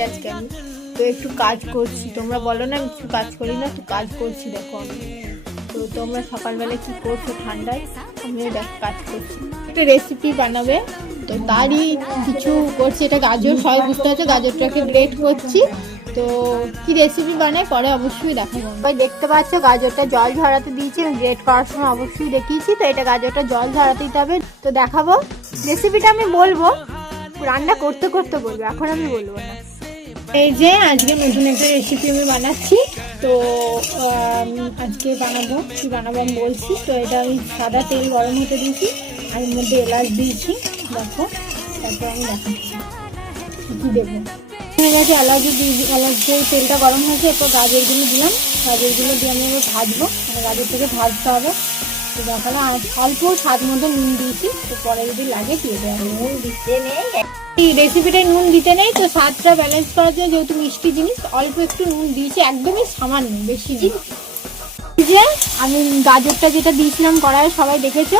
আজকে আমি। তো একটু কাজ করছি। তোমরা বলো না, আমি কিছু কাজ করি না তো কাজ করছি, দেখো আমি। তো তোমরা সকালবেলা কি করছ ঠান্ডায়? আমিও দেখ, কাজ করছি। একটা রেসিপি বানাবে। তো তারই কিছু করছি। এটা গাজর, সবাই বুঝতে পারছে, গাজরটাকে গ্রেট করছি। তো কি রেসিপি বানায় পরে অবশ্যই দেখাবো ভাই দেখতে পাচ্ছ, গাজরটা জল ঝরাতে দিয়েছি। আমি গ্রেট করার সময় অবশ্যই দেখিয়েছি। তো এটা গাজরটা জল ঝরাতে দিতে হবে। তো দেখাবো। রেসিপিটা আমি বলব। রান্না করতে করতে বলব। এখন আমি বলব। না এই যে আজকে নতুন একটা রেসিপি আমি বানাচ্ছি। তো আজকে বানাবো, কি বানাবো আমি বলছি। তো এটা আমি সাদা তেল গরম হতে দিয়েছি, আর মধ্যে এলাচ দিয়েছি। দেখো, তারপর আমি দেখাচ্ছি, কী দেবো। গেছে এলাচ দিয়ে এলাচ দিয়ে তেলটা গরম হয়েছে এরপর গাজরগুলো দিলাম। গাজরগুলো দিয়ে আমি ভাজবো মানে গাজরটাকে ভাজতে হবে। তো দেখাল। অল্প স্বাদ মতো নুন দিয়েছি তো পরে যদি লাগে দিয়ে দেওয়া নুন দিতে নেই। এই রেসিপিটায় নুন দিতে নেই তো স্বাদটা ব্যালেন্স করার জন্য যেহেতু মিষ্টি জিনিস অল্প একটু নুন দিয়েছি একদমই সামান্য বেশি দিন যে আমি গাজরটা যেটা দিয়েছিলাম কড়াইয়ে সবাই দেখেছ?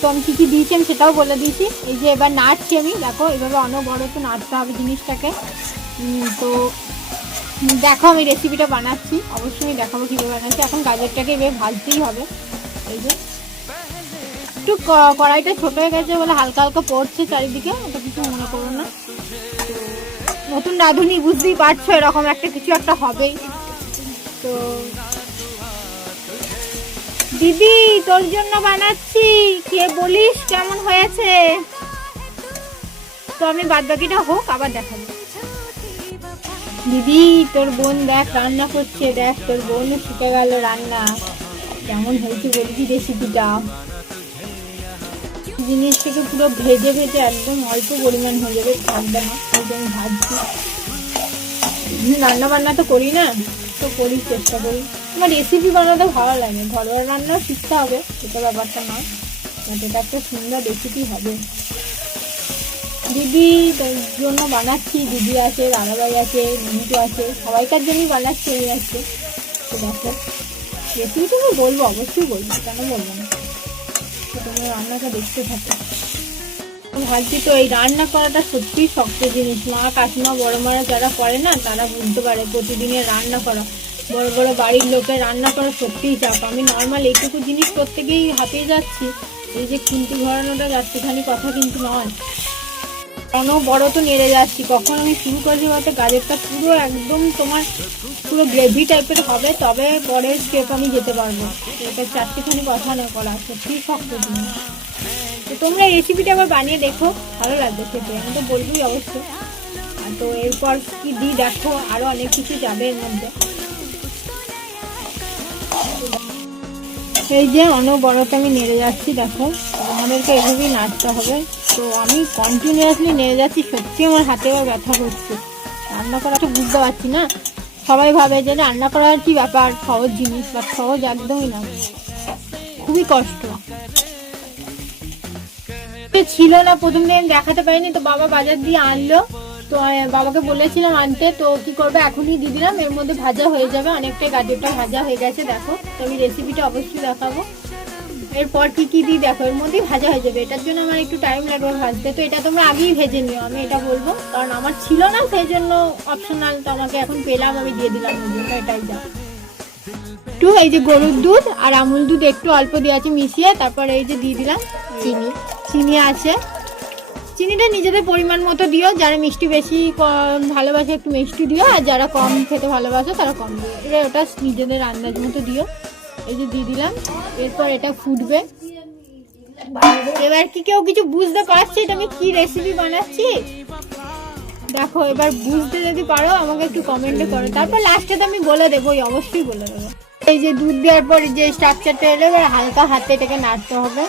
তো আমি কী কী দিয়েছি আমি সেটাও বলে দিয়েছি। এই যে এবার নাড়ছি আমি দেখো এভাবে অনবরত নাড়তে হবে জিনিসটাকে। তো দেখো আমি রেসিপিটা বানাচ্ছি অবশ্যই দেখাবো কীভাবে বানাচ্ছি। এখন গাজরটাকে এভাবে ভাজতেই হবে। এই যে একটু কড়াইটা ছোট হয়ে গেছে বলে হালকা হালকা পড়ছে চারিদিকে, ওটা কিছু মনে করো না। নতুন রাঁধুনি, বুঝতেই পারছ এরকম একটা কিছু একটা হবেই। তো দিদি, তোর জন্য বানাচ্ছি। কে বলিস কেমন হয়েছে? তো আমি বাদ বাকিটা হোক, আবার দেখাবো। দিদি, তোর বোন দেখ, রান্না করছে, দেখ, তোর বোনও শিখে গেল রান্না। কেমন হয়েছে বলবি রেসিপিটা জিনিসটাকে পুরো ভেজে ভেজে একদম অল্প পরিমাণ হয়ে যাবে থাকবে না আমি ভাজছি। রান্না বান্না তো করি না, তো করি, চেষ্টা করি। আমার রেসিপি বানাতে ভালো লাগে, ঘরোয়া রান্নাও শিখতে হবে সেটা ব্যাপারটা নয় এটা একটা সুন্দর রেসিপি হবে। দিদি জন্য বানাচ্ছি, দিদি আছে, দাদাভাই আছে নমিতো আছে, সবাইকার জন্যই বানাচ্ছি, এই আছে। তো দেখো রেসিপিটা আমি বলব, অবশ্যই বলব, কেন বলব না? তো রান্নাটা দেখতে থাকো। ভাবছি তো এই রান্না করাটা সত্যিই শক্ত জিনিস। মা, কাকিমা বড় মারা যারা করে না, তারা বুঝতে পারে প্রতিদিনের রান্না করা। বড় বড় বাড়ির লোকের রান্না করা সত্যিই চাপ। আমি নর্মাল এইটুকু জিনিস প্রত্যেকেই হাতে যাচ্ছি। এই যে খুন্তি ঘোরানোটা যাচ্ছেখানি কথা কিন্তু নয়। কেন বড় তো নেড়ে যাচ্ছি। কখন আমি শুরু করেছি বলতে গাজরটা পুরো একদম তোমার পুরো গ্রেভি টাইপের হবে, তবে পরের স্টেপ আমি যেতে পারব। এটা চারটেখানি কথা না করা সত্যি শক্ত তো তোমরা রেসিপিটা আবার বানিয়ে দেখো, ভালো লাগবে খেতে। আমি তো বলবোই অবশ্যই তো এরপর কি দিই দেখো আরও অনেক কিছু যাবে এর মধ্যে। এই যে অনবরত আমি নেড়ে যাচ্ছি, দেখো। আমাদেরকে এভাবেই নাচতে হবে। তো আমি কন্টিনিউয়াসলি নেড়ে যাচ্ছি সত্যি আমার হাতে ব্যথা করছে। রান্না করা তো বুঝতে পারছি না। সবাই ভাবে যে রান্না করার কি ব্যাপার? সহজ জিনিস বা সহজ একদমই না। খুবই কষ্ট। ছিল না, প্রথম দিন দেখাতে পারিনি, তো বাবা বাজার দিয়ে আনলো। তো বাবাকে বলেছিলাম আনতে, তো কি করবে এখনই দিয়ে দিলাম। এর মধ্যে ভাজা হয়ে যাবে অনেকটাই গাজরটা ভাজা হয়ে গেছে, দেখো। তো আমি রেসিপিটা অবশ্যই দেখাবো। এরপর কি কি দিই দেখো, এর মধ্যেই ভাজা হয়ে যাবে। এটার জন্য আমার একটু টাইম লাগবে ভাজতে। তো এটা তোমরা আগেই ভেজে নিও, আমি এটা বলব। কারণ আমার ছিল না সেই জন্য অপশনাল তো আমাকে এখন পেলাম, আমি দিয়ে দিলাম। এটাই যা। একটু এই যে গরুর দুধ আর আমুল দুধ একটু অল্প দিয়ে আছে মিশিয়ে, তারপর এই যে দিয়ে দিলাম চিনি। চিনি আছে। চিনিটা নিজেদের পরিমাণ মতো দিও, যারা মিষ্টি বেশি ভালোবাসে একটু মিষ্টি দিও, আর যারা কম খেতে ভালোবাসে তারা কম দিও। এবার ওটা নিজেদের আন্দাজ মতো দিও। এই যে দিয়ে দিলাম, এরপর এটা ফুটবে। এবার কি কেউ কিছু বুঝতে পারছে এটা আমি কি রেসিপি বানাচ্ছি? দেখো, এবার বুঝতে যদি পারো, আমাকে একটু কমেন্টে করো। তারপর লাস্টে তো আমি বলে দেবোই অবশ্যই বলে দেবো। এই যে দুধ দেওয়ার পর যে স্ট্রাকচারটা এলো, এবার হালকা হাতে এটাকে নাড়তে হবে।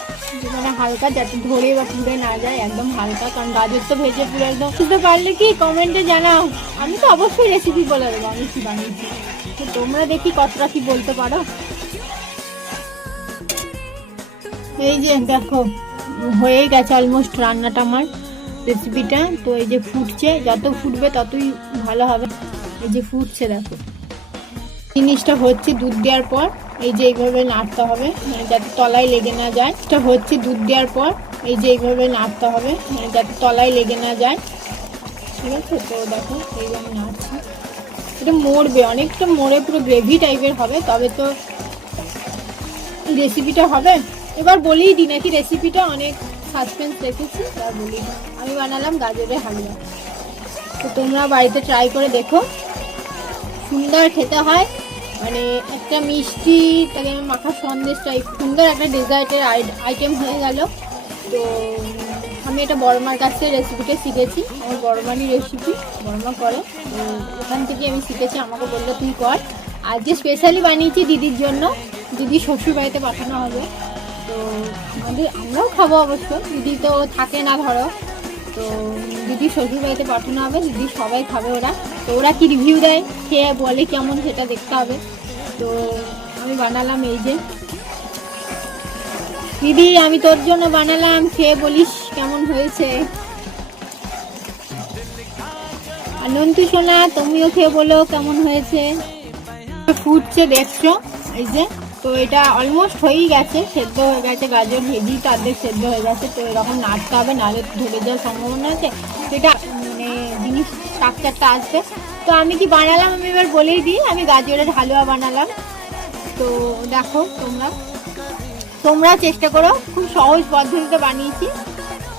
মানে হালকা যাতে ধরে বা পুড়ে না যায়, একদম হালকা, কারণ গাজর তো ভেজে পুরো একদম। বুঝতে পারলে কি কমেন্টে জানাও। আমি তো অবশ্যই রেসিপি বলে দেবো, আমি কি বানিয়েছি। তোমরা দেখি কতটা কি বলতে পারো। এই যে দেখো হয়েই গেছে অলমোস্ট রান্নাটা আমার রেসিপিটা তো এই যে ফুটছে, যত ফুটবে ততই ভালো হবে। এই যে ফুটছে দেখো। জিনিসটা হচ্ছে দুধ দেওয়ার পর, এই যে এইভাবে নাড়তে হবে মানে যাতে তলায় লেগে না যায়। এটা হচ্ছে দুধ দেওয়ার পর, এই যে এইভাবে নাড়তে হবে মানে যাতে তলায় লেগে না যায়। ঠিক আছে? তো দেখো এই যে আমি নাড়ছি। এটা মরবে, অনেকটা মরে পুরো গ্রেভি টাইপের হবে, তবে তো রেসিপিটা হবে। এবার বলেই দিই নাকি রেসিপিটা অনেক সাসপেন্স রেখেছি, এবার বলি আমি বানালাম গাজরের হালুয়া। তো তোমরা বাড়িতে ট্রাই করে দেখো। সুন্দর খেতে হয় মানে একটা মিষ্টি, তাকে মাখা সন্দেশ টাইপ সুন্দর একটা ডেজার্টের আইটেম হয়ে গেল। তো আমি এটা বড়মার কাছ থেকে রেসিপিটা শিখেছি, আমার বড়মারই রেসিপি বড়মা করে। ওখান থেকে আমি শিখেছি, আমাকে বলল তুই কর। আজকে স্পেশালি বানিয়েছি দিদির জন্য, দিদি শ্বশুর বাড়িতে পাঠানো হবে। তো আমাদের, আমরাও খাব অবশ্য। দিদি তো থাকে না ধরো। তো দিদি শ্বশুর বাড়িতে পাঠানো হবে, দিদি সবাই খাবে ওরা। তো ওরা কি রিভিউ দেয়, খেয়ে বলে কেমন সেটা দেখতে হবে। তো আমি বানালাম এই যে। দিদি, আমি তোর জন্য বানালাম, খেয়ে বলিস কেমন হয়েছে। আর তুমিও খেয়ে বলো কেমন হয়েছে। ফুটছে দেখছ, এই যে। তো এটা অলমোস্ট হয়েই গেছে, সেদ্ধ হয়ে গেছে, গাজর ভেজি তাদের সেদ্ধ হয়ে গেছে, তো এরকম নাড়তে হবে, নাহলে ধরে যাওয়ার সম্ভাবনা আছে। তো এটা মানে জিনিস স্ট্রাকচারটা আসবে। তো আমি কি বানালাম আমি এবার বলেই দিই, আমি গাজরের হালুয়া বানালাম। তো দেখো তোমরা। তোমরা চেষ্টা করো, খুব সহজ পদ্ধতিতে বানিয়েছি।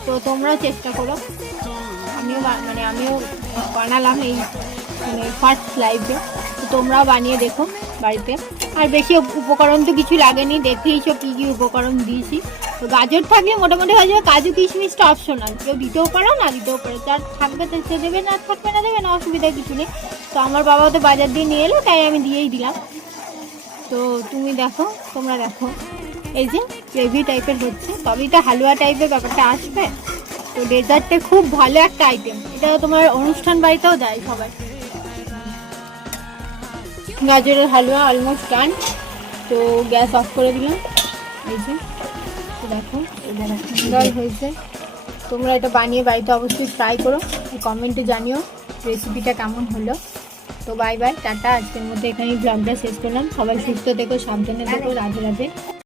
তো তোমরা চেষ্টা করো। আমিও মানে আমিও বানালাম এই মানে ফার্স্ট লাইফে তো তোমরাও বানিয়ে দেখো। বাড়িতে। আর বেশি উপকরণ তো কিছু লাগেনি দেখেই সব কী কী উপকরণ দিয়েছি। তো গাজর থাকলে মোটামুটি হয়ে যাবে কাজু, কিশমিশটা অপশনাল কেউ দিতেও পারো, না দিতেও পারো। যার থাকবে তো সে দেবে, না থাকবে না দেবে, না অসুবিধা কিছু নেই। তো আমার বাবা তো বাজার দিয়ে নিয়ে এলো, তাই আমি দিয়েই দিলাম। তো তুমি দেখো, তোমরা দেখো। এই যে গ্রেভি টাইপের হচ্ছে তবে এটা হালুয়া টাইপের ব্যাপারটা আসবে। তো ডেজার্টে খুব ভালো একটা আইটেম এটা তোমার অনুষ্ঠান বাড়িতেও দেয় সবাই। গাজরের হালুয়া অলমোস্ট টান তো গ্যাস অফ করে দিলাম। এই যে দেখো সুন্দর হয়েছে। তোমরা এটা বানিয়ে বাড়িতে অবশ্যই ট্রাই করো। কমেন্টে জানিও রেসিপিটা কেমন হলো। তো বাই বাই টাটা। আজকের মধ্যে এখানেই ব্লগটা শেষ করলাম। সবাই সুস্থ থেকো, সাবধানে থেকো, রাধে রাধে।